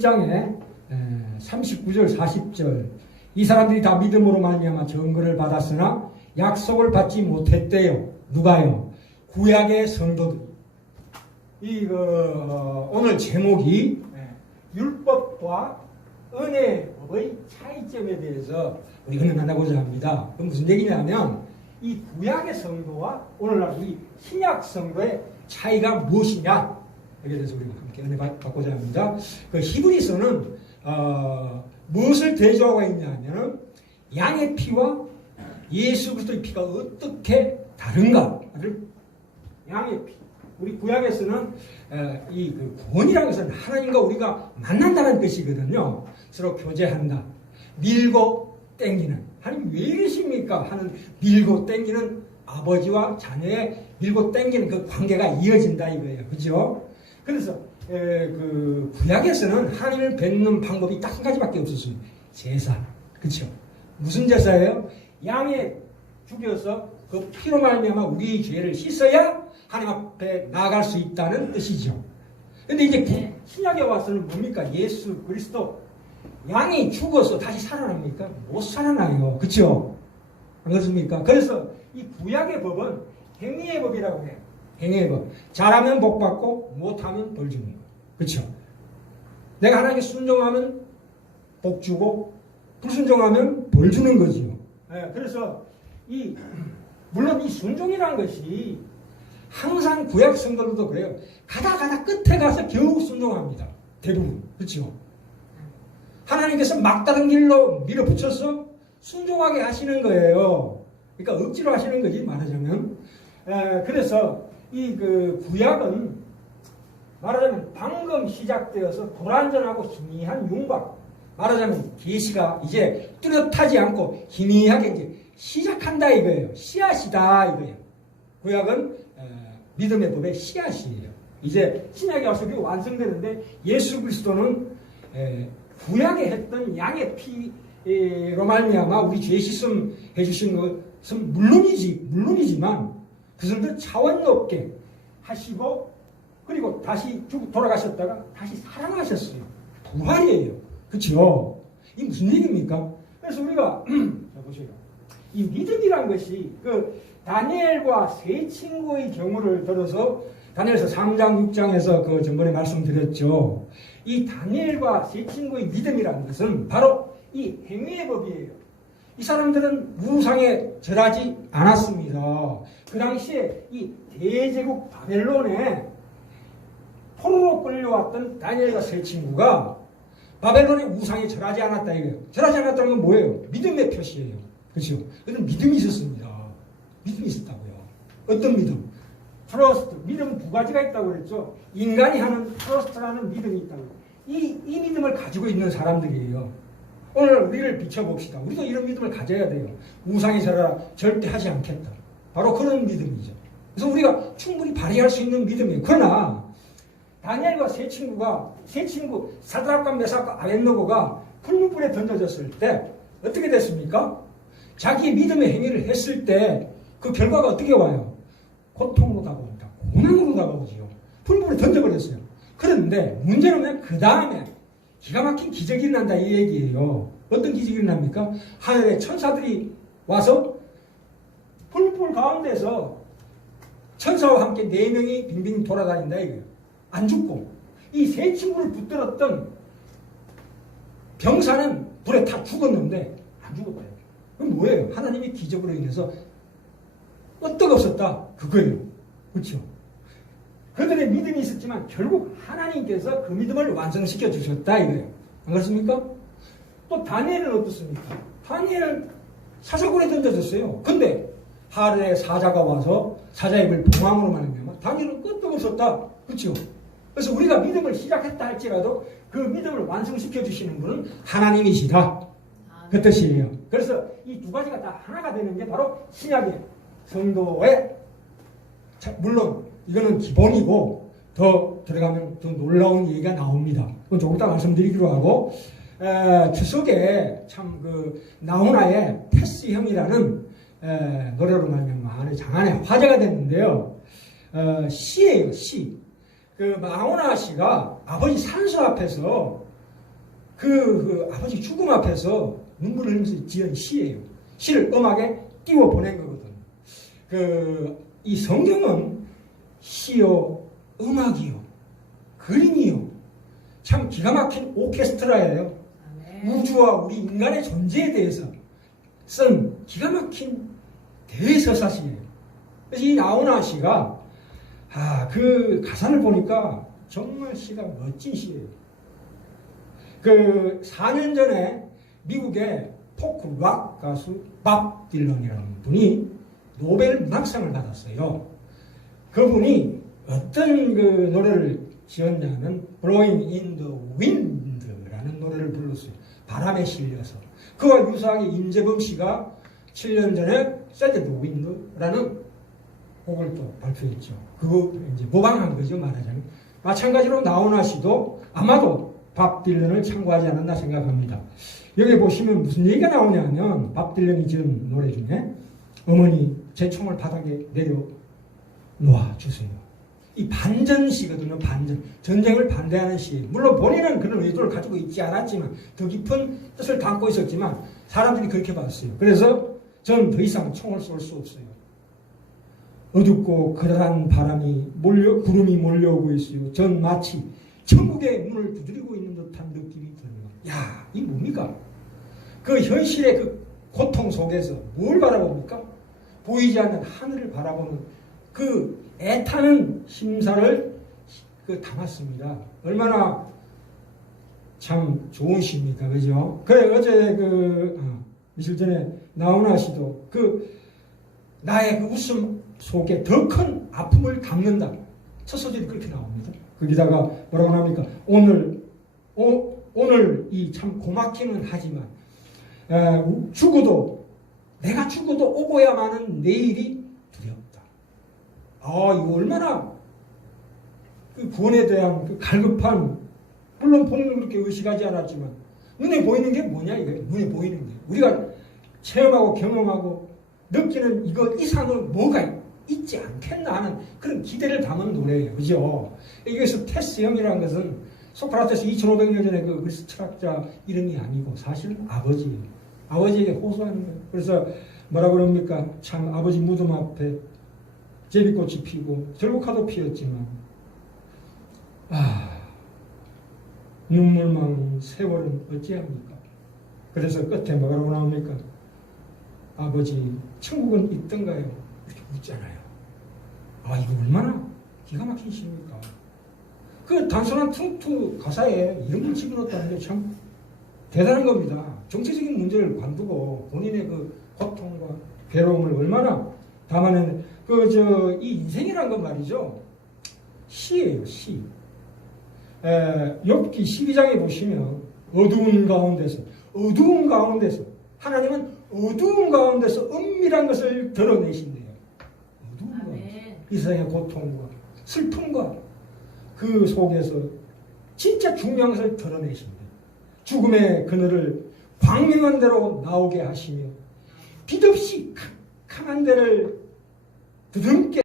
1장에 39절 40절 이 사람들이 다 믿음으로 말미암아 증거를 받았으나 약속을 받지 못했대요. 누가요? 구약의 성도들. 오늘 제목이 율법과 은혜의 차이점에 대해서 우리 오늘 만나고자 합니다. 그럼 무슨 얘기냐면 이 구약의 성도와 오늘날 이 신약 성도의 차이가 무엇이냐 여기에 대해서 우리가 함께 은혜 받고자 합니다. 그 히브리서는 무엇을 대조하고 있냐면 양의 피와 예수 그리스도의 피가 어떻게 다른가를 양의 피. 우리 구약에서는 이 구원이라는 것은 하나님과 우리가 만난다는 뜻이거든요. 서로 교제한다. 밀고 땡기는. 하나님 왜 이러십니까? 하는 밀고 땡기는 아버지와 자녀의 밀고 땡기는 그 관계가 이어진다 이거예요. 그죠? 그래서 그 구약에서는 하나님을 뵙는 방법이 딱 한 가지밖에 없었어요. 제사. 그렇죠? 무슨 제사예요? 양에 죽여서 그 피로 말미암아 우리 죄를 씻어야 하나님 앞에 나아갈 수 있다는 뜻이죠. 근데 이제 신약에 와서는 뭡니까? 예수 그리스도 양이 죽어서 다시 살아납니까? 못 살아나요. 그렇죠? 안 그렇습니까? 그래서 이 구약의 법은 행위의 법이라고 해요. 행위의 법. 잘하면 복 받고 못하면 벌 주는 거. 그렇죠? 내가 하나님께 순종하면 복 주고 불순종하면 벌 주는 거지요. 그래서 물론 이 순종이라는 것이 항상 구약 성도들도 그래요. 가다 끝에 가서 겨우 순종합니다. 대부분. 그렇죠? 하나님께서 막다른 길로 밀어붙여서 순종하게 하시는 거예요. 그러니까 억지로 하시는 거지 말하자면. 그래서 그 구약은 말하자면 방금 시작되어서 불완전하고 희미한 윤곽. 말하자면 계시가 이제 뚜렷하지 않고 희미하게 이제 시작한다 이거예요. 씨앗이다 이거예요. 구약은 믿음의 법의 씨앗이에요. 이제 신약에 와서 그게 완성되는데 예수 그리스도는 구약에 했던 양의 피로 말미암아 우리 죄 씻음 해주신 것은 물론이지만 그것은 더 차원 높게 하시고 그리고 다시 돌아가셨다가 다시 살아나셨어요. 부활이에요. 그렇죠? 이게 무슨 얘기입니까? 그래서 우리가 자 보세요. 이 믿음이란 것이 그 다니엘과 세 친구의 경우를 들어서 다니엘서 3장 6장에서 그 전번에 말씀드렸죠. 이 다니엘과 세 친구의 믿음이라는 것은 바로 이 행위의 법이에요. 이 사람들은 우상에 절하지 않았습니다. 그 당시에 이 대제국 바벨론에 포로로 끌려왔던 다니엘과 세 친구가 바벨론의 우상에 절하지 않았다 이거예요. 절하지 않았다는 건 뭐예요? 믿음의 표시예요. 그렇죠? 그는 믿음이 있었습니다. 믿음이 있었다고요. 어떤 믿음? 트러스트. 믿음은 두 가지가 있다고 그랬죠. 인간이 하는 트러스트라는 믿음이 있다고. 이 믿음을 가지고 있는 사람들이에요. 오늘 우리를 비춰봅시다. 우리도 이런 믿음을 가져야 돼요. 우상에 절하라 절대 하지 않겠다. 바로 그런 믿음이죠. 그래서 우리가 충분히 발휘할 수 있는 믿음이에요. 그러나 다니엘과 세 친구 사드락과 메삭과 아벤노고가 풀무불에 던져졌을 때 어떻게 됐습니까? 자기 믿음의 행위를 했을 때 그 결과가 어떻게 와요? 고통으로 다가옵니다. 고난으로 다가오지요. 풀무불에 던져버렸어요. 그런데 문제는 그 다음에 기가 막힌 기적이 일어난다 이 얘기예요. 어떤 기적이 일어납니까? 하늘에 천사들이 와서 풀무불 가운데서 천사와 함께 4명이 빙빙 돌아다닌다 이거예요. 안 죽고 이 세 친구를 붙들었던 병사는 불에 다 죽었는데 안 죽었다. 그럼 뭐예요? 하나님이 기적으로 인해서 끄떡 없었다. 그거예요. 그렇죠? 그들의 믿음이 있었지만 결국 하나님께서 그 믿음을 완성시켜 주셨다 이거예요. 안 그렇습니까? 또 다니엘은 어떻습니까? 다니엘은 사자굴에 던져졌어요. 근데 하늘의 사자가 와서 사자의 입을 봉황으로 말하면 다니엘은 끄떡 없었다. 그렇죠? 그래서 우리가 믿음을 시작했다 할지라도 그 믿음을 완성시켜 주시는 분은 하나님이시다. 그 뜻이에요. 그래서 이 두 가지가 다 하나가 되는 게 바로 신약의 성도의 물론 이거는 기본이고 더 들어가면 더 놀라운 얘기가 나옵니다. 그건 조금 이따 말씀드리기로 하고 추석에 참 그 나훈아의 테스형이라는 노래로 말하면 장안에 화제가 됐는데요. 시예요. 시. 그 나훈아 씨가 아버지 산소 앞에서 그 아버지 죽음 앞에서 눈물을 흘리면서 지은 시예요. 시를 음악에 띄워 보낸 거거든. 이 성경은 시요, 음악이요, 그림이요. 참 기가 막힌 오케스트라예요. 우주와 우리 인간의 존재에 대해서 쓴 기가 막힌 대서사시예요. 그래서 이 나훈아 씨가 그 가사를 보니까 정말 시가 멋진 시예요. 4년 전에 미국의 포크 락 가수 밥 딜런이라는 분이 노벨 문학상을 받았어요. 그분이 어떤 노래를 지었냐면 Blowing in the Wind라는 노래를 불렀어요. 바람에 실려서. 그와 유사하게 임재범 씨가 7년 전에 Send the Wind라는 곡을 또 발표했죠. 그거 이제 모방한 거죠, 말하자면. 마찬가지로 나훈아 씨도 아마도 밥 딜런을 참고하지 않았나 생각합니다. 여기 보시면 무슨 얘기가 나오냐면 밥 딜런이 지은 노래 중에 어머니 제 총을 바닥에 내려놓아 주세요. 이 반전시거든요. 반전. 전쟁을 반대하는 시. 물론 본인은 그런 의도를 가지고 있지 않았지만 더 깊은 뜻을 담고 있었지만 사람들이 그렇게 봤어요. 그래서 저는 더 이상 총을 쏠 수 없어요. 어둡고 그랄한 구름이 몰려오고 있어요. 전 마치 천국의 문을 두드리고 있는 듯한 느낌이 듭니다. 야, 이 뭡니까? 그 현실의 그 고통 속에서 뭘 바라봅니까? 보이지 않는 하늘을 바라보는 그 애타는 심사를 담았습니다. 얼마나 참 좋은 시입니까? 그죠? 그래, 어제 며칠 전에 나훈아 씨도 나의 웃음 속에 더 큰 아픔을 담는다. 첫 소절이 그렇게 나옵니다. 거기다가 뭐라고 합니까? 오늘 이 참 고맙기는 하지만 내가 죽어도 오고야만은 내일이 두렵다. 이거 얼마나 구원에 대한 갈급한, 물론 본인은 그렇게 의식하지 않았지만 눈에 보이는 게 뭐냐 이거예요. 눈에 보이는 게 우리가 체험하고 경험하고 느끼는 이거 이상을 뭐가 있지 않겠나 하는 그런 기대를 담은 노래예요. 그죠? 여기서 테스형이라는 것은 소크라테스 2500년 전에 그 그리스 철학자 이름이 아니고 사실은 아버지예요. 아버지에게 호소하는 거예요. 그래서 뭐라 그럽니까? 참 아버지 무덤 앞에 제비꽃이 피고 절곡화도 피었지만 눈물망 세월은 어찌합니까? 그래서 끝에 뭐라고 나옵니까? 아버지 천국은 있던가요? 이렇게 묻잖아요. 이거 얼마나 기가 막힌 시입니까? 그 단순한 트로트 가사에 이런 걸 집어넣었다는 게 참 대단한 겁니다. 정치적인 문제를 관두고 본인의 그 고통과 괴로움을 얼마나 담아내는 이 인생이란 건 말이죠. 시예요, 시. 욥기 12장에 보시면 어두운 가운데서 하나님은 어두운 가운데서 은밀한 것을 드러내신대요. 어두운 가운데서 이 세상의 고통과 슬픔과 그 속에서 진짜 중요한 것을 드러내신대요. 죽음의 그늘을 광명한 대로 나오게 하시며 빛없이 캄캄한 데를 드듬게